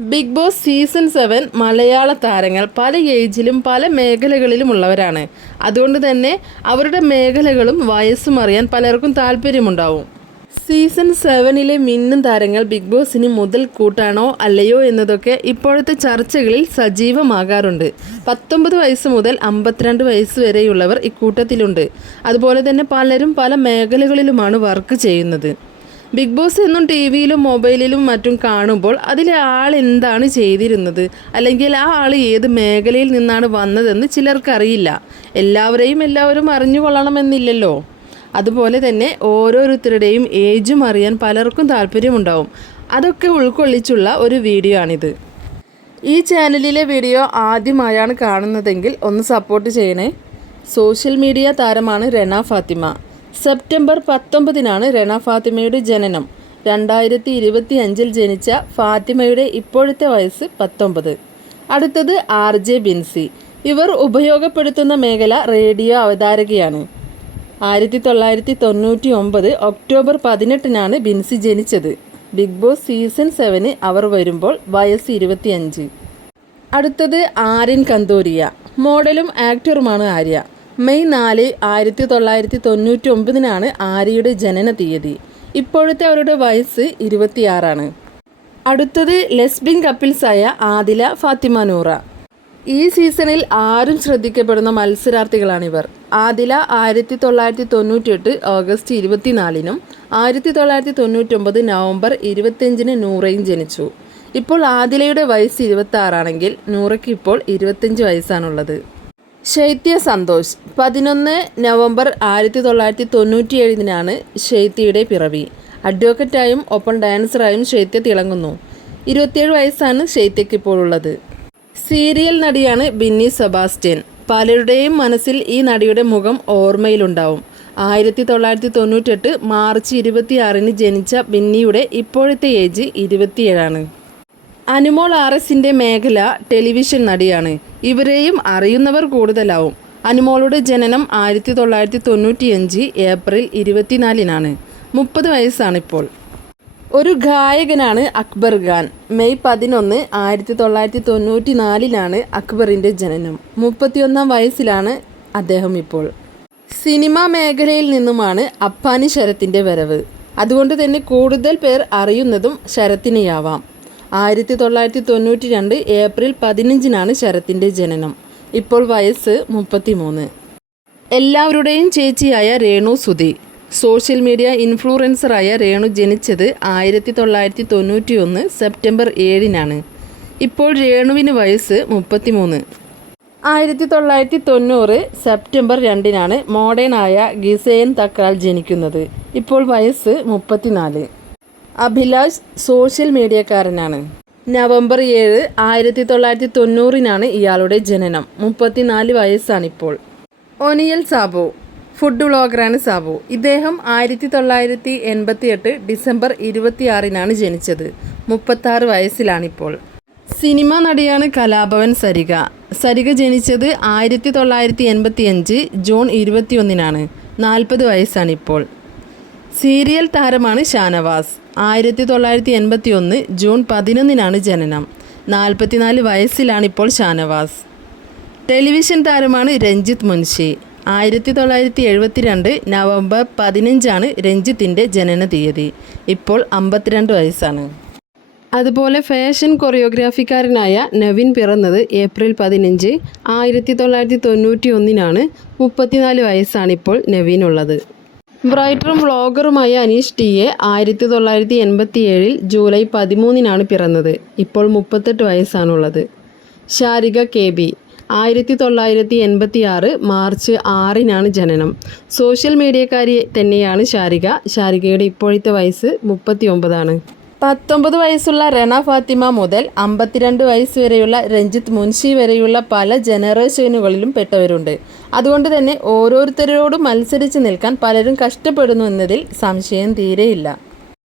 Big Boss season seven മലയാള താരങ്ങൾ പല ഏജിലും പല മേഖലകളിലും ഉള്ളവരാണ് അതുകൊണ്ട് തന്നെ അവരുടെ മേഖലകളും വയസ്സും അറിയാൻ പലർക്കും താല്പര്യമുണ്ടാവും. സീസൺ സെവനിലെ മിന്നും താരങ്ങൾ ബിഗ് ബോസിന് മുതൽ കൂട്ടാണോ അല്ലയോ എന്നതൊക്കെ ഇപ്പോഴത്തെ ചർച്ചകളിൽ സജീവമാകാറുണ്ട്. പത്തൊമ്പത് വയസ്സ് മുതൽ അമ്പത്തിരണ്ട് വയസ്സ് വരെയുള്ളവർ ഇക്കൂട്ടത്തിലുണ്ട്. അതുപോലെ തന്നെ പലരും പല മേഖലകളിലുമാണ് വർക്ക് ചെയ്യുന്നത്. ബിഗ് ബോസ് എന്നും ടി വിയിലും മൊബൈലിലും മറ്റും കാണുമ്പോൾ അതിലെ ആൾ എന്താണ് ചെയ്തിരുന്നത്? അല്ലെങ്കിൽ ആ ആൾ ഏത് മേഖലയിൽ നിന്നാണ് വന്നതെന്ന് ചിലർക്കറിയില്ല. എല്ലാവരെയും എല്ലാവരും അറിഞ്ഞുകൊള്ളണമെന്നില്ലല്ലോ അതുപോലെ തന്നെ ഓരോരുത്തരുടെയും ഏജും അറിയാൻ പലർക്കും താല്പര്യമുണ്ടാവും. അതൊക്കെ ഉൾക്കൊള്ളിച്ചുള്ള ഒരു വീഡിയോ ആണിത് ഈ ചാനലിലെ വീഡിയോ ആദ്യമായാണ് കാണുന്നതെങ്കിൽ ഒന്ന് സപ്പോർട്ട് ചെയ്യണേ. സോഷ്യൽ മീഡിയ താരമാണ് രണ ഫാത്തിമ. സെപ്റ്റംബർ പത്തൊമ്പതിനാണ് രണ ഫാത്തിമയുടെ ജനനം. രണ്ടായിരത്തി ഇരുപത്തി അഞ്ചിൽ ജനിച്ച ഫാത്തിമയുടെ ഇപ്പോഴത്തെ വയസ്സ് പത്തൊമ്പത്. അടുത്തത് ആർ ജെ ബിൻസി. ഇവർ ഉപയോഗപ്പെടുത്തുന്ന മേഖല റേഡിയോ അവതാരകയാണ്. ആയിരത്തി തൊള്ളായിരത്തി തൊണ്ണൂറ്റി ഒമ്പത് ഒക്ടോബർ പതിനെട്ടിനാണ് ബിൻസി ജനിച്ചത്. ബിഗ് ബോസ് സീസൺ സെവന് അവർ വരുമ്പോൾ വയസ്സ് ഇരുപത്തിയഞ്ച് അടുത്തത് ആര്യൻ കന്തോരിയ. മോഡലും ആക്ടറുമാണ് ആര്യ. മെയ് നാല് ആയിരത്തി തൊള്ളായിരത്തി തൊണ്ണൂറ്റി ഒമ്പതിനാണ് ആര്യയുടെ ജനന തീയതി. ഇപ്പോഴത്തെ അവരുടെ വയസ്സ് ഇരുപത്തിയാറാണ്. അടുത്തത് ലെസ്ബിൻ കപ്പിൾസായ ആദില ഫാത്തിമ നൂറ. ഈ സീസണിൽ ആരും ശ്രദ്ധിക്കപ്പെടുന്ന മത്സരാർത്ഥികളാണിവർ. ആദില ആയിരത്തി തൊള്ളായിരത്തി തൊണ്ണൂറ്റിയെട്ട് ഓഗസ്റ്റ് ഇരുപത്തിനാലിനും ആയിരത്തി തൊള്ളായിരത്തി തൊണ്ണൂറ്റൊമ്പത് നവംബർ ഇരുപത്തിയഞ്ചിന് നൂറയും ജനിച്ചു. ഇപ്പോൾ ആദിലയുടെ വയസ്സ് ഇരുപത്തി ആറാണെങ്കിൽ നൂറയ്ക്ക് ഇപ്പോൾ ഇരുപത്തിയഞ്ച് വയസ്സാണുള്ളത്. ശൈത്യ സന്തോഷ് പതിനൊന്ന് നവംബർ ആയിരത്തി തൊള്ളായിരത്തി തൊണ്ണൂറ്റി ഏഴിനാണ് ശൈത്യയുടെ പിറവി. അഡ്വക്കറ്റായും ഒപ്പം ഡാൻസറായും ശൈത്യ തിളങ്ങുന്നു. ഇരുപത്തിയേഴ് വയസ്സാണ് ശൈത്യക്കിപ്പോഴുള്ളത് സീരിയൽ നടിയാണ് ബിന്നി സെബാസ്റ്റ്യൻ. പലരുടെയും മനസ്സിൽ ഈ നടിയുടെ മുഖം ഓർമ്മയിലുണ്ടാവും. ആയിരത്തി തൊള്ളായിരത്തി തൊണ്ണൂറ്റെട്ട് മാർച്ച് ഇരുപത്തിയാറിന് ജനിച്ച ബിന്നിയുടെ ഇപ്പോഴത്തെ ഏജ് ഇരുപത്തിയേഴാണ്. അനുമോൾ ആർ എസിന്റെ മേഖല ടെലിവിഷൻ നടിയാണ്. ഇവരെയും അറിയുന്നവർ കൂടുതലാവും. അനുമോളുടെ ജനനം ആയിരത്തി തൊള്ളായിരത്തി തൊണ്ണൂറ്റിയഞ്ച് ഏപ്രിൽ ഇരുപത്തിനാലിനാണ്. മുപ്പത് വയസ്സാണിപ്പോൾ. ഒരു ഗായകനാണ് അക്ബർ ഖാൻ. മെയ് പതിനൊന്ന് ആയിരത്തി തൊള്ളായിരത്തി തൊണ്ണൂറ്റി നാലിലാണ് അക്ബറിന്റെ ജനനം. മുപ്പത്തിയൊന്നാം വയസ്സിലാണ് അദ്ദേഹം ഇപ്പോൾ. സിനിമാ മേഖലയിൽ നിന്നുമാണ് അപ്പാനി ശരത്തിന്റെ വരവ്. അതുകൊണ്ട് തന്നെ കൂടുതൽ പേർ അറിയുന്നതും ശരത്തിനെയാവാം. ആയിരത്തി തൊള്ളായിരത്തി തൊണ്ണൂറ്റി രണ്ട് ഏപ്രിൽ പതിനഞ്ചിനാണ് ശരത്തിന്റെ ജനനം. ഇപ്പോൾ വയസ്സ് മുപ്പത്തിമൂന്ന്. എല്ലാവരുടെയും ചേച്ചിയായ രേണു സുധി. സോഷ്യൽ മീഡിയ ഇൻഫ്ലുവൻസറായ രേണു ജനിച്ചത് ആയിരത്തി തൊള്ളായിരത്തി തൊണ്ണൂറ്റി ഒന്ന് സെപ്റ്റംബർ ഏഴിനാണ്. ഇപ്പോൾ രേണുവിന് വയസ്സ് മുപ്പത്തിമൂന്ന്. ആയിരത്തി തൊള്ളായിരത്തി തൊണ്ണൂറ് സെപ്റ്റംബർ രണ്ടിനാണ് മോഡേണായ ഗിസേൻ തക്രാൽ ജനിക്കുന്നത്. ഇപ്പോൾ വയസ്സ് മുപ്പത്തിനാല്. അഭിലാഷ് സോഷ്യൽ മീഡിയക്കാരനാണ്. നവംബർ ഏഴ് ആയിരത്തി തൊള്ളായിരത്തി തൊണ്ണൂറിനാണ് ഇയാളുടെ ജനനം. മുപ്പത്തിനാല് വയസ്സാണിപ്പോൾ. ഒനിയൽ സാബു. ഫുഡ് വ്ളോഗറാണ് സാബു. ഇദ്ദേഹം ആയിരത്തി തൊള്ളായിരത്തി എൺപത്തി എട്ട് ഡിസംബർ ഇരുപത്തിയാറിനാണ് ജനിച്ചത്. മുപ്പത്താറ് വയസ്സിലാണിപ്പോൾ. സിനിമ നടിയാണ് കലാഭവൻ സരിക സരിക ജനിച്ചത് ആയിരത്തി തൊള്ളായിരത്തി എൺപത്തി അഞ്ച് ജൂൺ ഇരുപത്തിയൊന്നിനാണ്. നാൽപ്പത് വയസ്സാണിപ്പോൾ. സീരിയൽ താരമാണ് ഷാനവാസ്. ആയിരത്തി തൊള്ളായിരത്തി എൺപത്തി ഒന്ന് ജൂൺ പതിനൊന്നിനാണ് ജനനം. നാൽപ്പത്തിനാല് വയസ്സിലാണിപ്പോൾ ഷാനവാസ്. ടെലിവിഷൻ താരമാണ് രഞ്ജിത്ത് മുൻഷി. ആയിരത്തി തൊള്ളായിരത്തി എഴുപത്തി രണ്ട് നവംബർ പതിനഞ്ചാണ് രഞ്ജിത്തിന്റെ ജനന തീയതി ഇപ്പോൾ അമ്പത്തിരണ്ട് വയസ്സാണ്. അതുപോലെ ഫാഷൻ കൊറിയോഗ്രാഫിക്കാരനായ നവിൻ പിറന്നത് ഏപ്രിൽ പതിനഞ്ച് ആയിരത്തി തൊള്ളായിരത്തി തൊണ്ണൂറ്റി ഒന്നിനാണ് മുപ്പത്തിനാല് വയസ്സാണിപ്പോൾ നവീനുള്ളത് റൈറ്ററും വ്ളോഗറുമായ അനീഷ് ടി എ ആയിരത്തി തൊള്ളായിരത്തി എൺപത്തി ഏഴിൽ ജൂലൈ പതിമൂന്നിനാണ് പിറന്നത്. ഇപ്പോൾ മുപ്പത്തെട്ട് വയസ്സാണുള്ളത്. Sarika K B. ആയിരത്തി തൊള്ളായിരത്തി എൺപത്തി ആറ് മാർച്ച് ആറിനാണ് ജനനം. സോഷ്യൽ മീഡിയക്കാരി തന്നെയാണ് ശാരിക. ശാരികയുടെ ഇപ്പോഴത്തെ വയസ്സ് മുപ്പത്തി ഒമ്പതാണ് പത്തൊമ്പത് വയസ്സുള്ള റെന ഫാത്തിമ മുതൽ അമ്പത്തിരണ്ട് വയസ്സ് വരെയുള്ള രഞ്ജിത്ത് മുൻഷി വരെയുള്ള പല ജനറേഷനുകളിലും പെട്ടവരുണ്ട്. അതുകൊണ്ട് തന്നെ ഓരോരുത്തരോടും മത്സരിച്ച് നിൽക്കാൻ പലരും കഷ്ടപ്പെടുന്നു എന്നതിൽ സംശയം തീരെയില്ല.